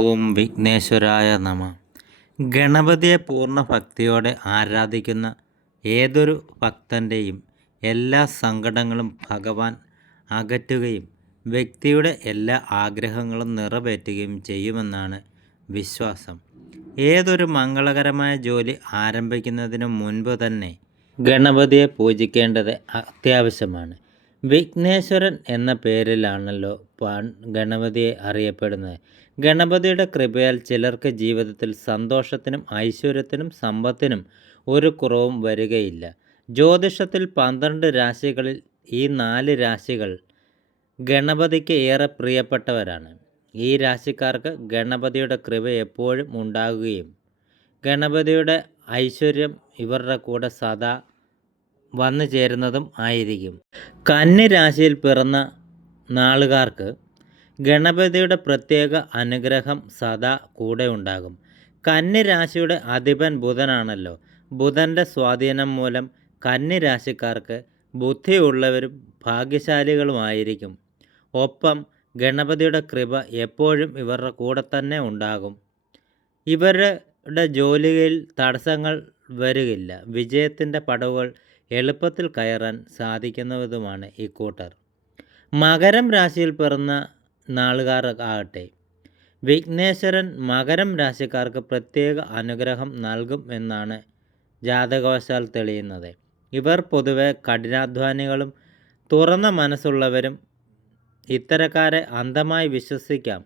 ഓം വിഘ്നേശ്വരായ നമ. ഗണപതിയെ പൂർണ ഭക്തിയോടെ ആരാധിക്കുന്ന ഏതൊരു ഭക്തന്റെയും എല്ലാ സങ്കടങ്ങളും ഭഗവാൻ അകറ്റുകയും വ്യക്തിയുടെ എല്ലാ ആഗ്രഹങ്ങളും നിറവേറ്റുകയും ചെയ്യുമെന്നാണ് വിശ്വാസം. ഏതൊരു മംഗളകരമായ ജോലി ആരംഭിക്കുന്നതിന് മുൻപ് തന്നെ ഗണപതിയെ പൂജിക്കേണ്ടത് അത്യാവശ്യമാണ്. വിഘ്നേശ്വരൻ എന്ന പേരിലാണല്ലോ ഗണപതിയെ അറിയപ്പെടുന്നത്. ഗണപതിയുടെ കൃപയാൽ ചിലർക്ക് ജീവിതത്തിൽ സന്തോഷത്തിനും ഐശ്വര്യത്തിനും സമ്പത്തിനും ഒരു കുറവും വരികയില്ല. ജ്യോതിഷത്തിൽ പന്ത്രണ്ട് രാശികളിൽ ഈ നാല് രാശികൾ ഗണപതിക്ക് ഏറെ പ്രിയപ്പെട്ടവരാണ്. ഈ രാശിക്കാർക്ക് ഗണപതിയുടെ കൃപ എപ്പോഴും ഉണ്ടാകുകയും ഗണപതിയുടെ ഐശ്വര്യം ഇവരുടെ കൂടെ സദാ വന്നു ചേരുന്നതും ആയിരിക്കും. കന്നി രാശിയിൽ പിറന്ന നാളുകാർക്ക് ഗണപതിയുടെ പ്രത്യേക അനുഗ്രഹം സദാ കൂടെ ഉണ്ടാകും. കന്നി രാശിയുടെ അധിപൻ ബുധനാണല്ലോ. ബുധന്റെ സ്വാധീനം മൂലം കന്നി രാശിക്കാർക്ക് ബുദ്ധിയുള്ളവരും ഭാഗ്യശാലികളുമായിരിക്കും. ഒപ്പം ഗണപതിയുടെ കൃപ എപ്പോഴും ഇവരുടെ കൂടെ തന്നെ ഉണ്ടാകും. ഇവരുടെ ജോലിയിൽ തടസ്സങ്ങൾ വരികില്ല. വിജയത്തിന്റെ പടവുകൾ എളുപ്പത്തിൽ കയറാൻ സാധിക്കുന്നതുമാണ് ഇക്കൂട്ടർ മകരം രാശിയിൽ പിറന്ന നാളുകാർ ആകട്ടെ. വിഘ്നേശ്വരൻ മകരം രാശിക്കാർക്ക് പ്രത്യേക അനുഗ്രഹം നൽകും എന്നാണ് ജാതകവശാൽ തെളിയുന്നത്. ഇവർ പൊതുവെ കഠിനാധ്വാനികളും തുറന്ന മനസ്സുള്ളവരും. ഇത്തരക്കാരെ അന്ധമായി വിശ്വസിക്കാം.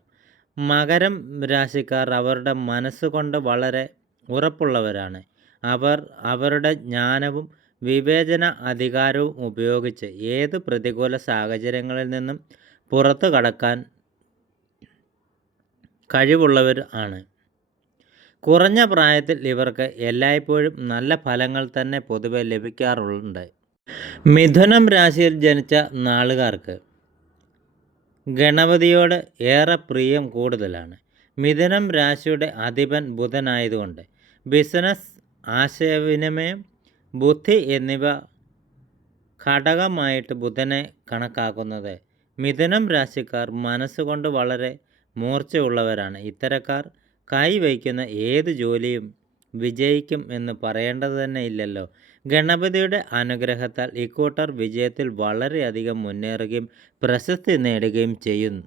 മകരം രാശിക്കാർ അവരുടെ മനസ്സുകൊണ്ട് വളരെ ഉറപ്പുള്ളവരാണ്. അവർ അവരുടെ ജ്ഞാനവും വിവേചന അധികാരവും ഉപയോഗിച്ച് ഏത് പ്രതികൂല സാഹചര്യങ്ങളിൽ നിന്നും പുറത്തു കടക്കാൻ കഴിവുള്ളവർ ആണ്. കുറഞ്ഞ പ്രായത്തിൽ ഇവർക്ക് എല്ലായ്പ്പോഴും നല്ല ഫലങ്ങൾ തന്നെ പൊതുവെ ലഭിക്കാറുണ്ട്. മിഥുനം രാശിയിൽ ജനിച്ച നാളുകാർക്ക് ഗണപതിയോട് ഏറെ പ്രിയം കൂടുതലാണ്. മിഥുനം രാശിയുടെ അധിപൻ ബുധനായതുകൊണ്ട് ബിസിനസ് ആശയവിനിമയം ബുദ്ധി എന്നിവ ഘടകമായിട്ട് ബുധനെ കണക്കാക്കുന്നത്. മിഥുനം രാശിക്കാർ മനസ്സുകൊണ്ട് വളരെ മൂർച്ചയുള്ളവരാണ്. ഇത്തരക്കാർ കൈവയ്ക്കുന്ന ഏത് ജോലിയും വിജയിക്കും എന്ന് പറയേണ്ടത് തന്നെ ഇല്ലല്ലോ. ഗണപതിയുടെ അനുഗ്രഹത്താൽ ഇക്കൂട്ടർ വിജയത്തിൽ വളരെയധികം മുന്നേറുകയും പ്രശസ്തി നേടുകയും ചെയ്യുന്നു.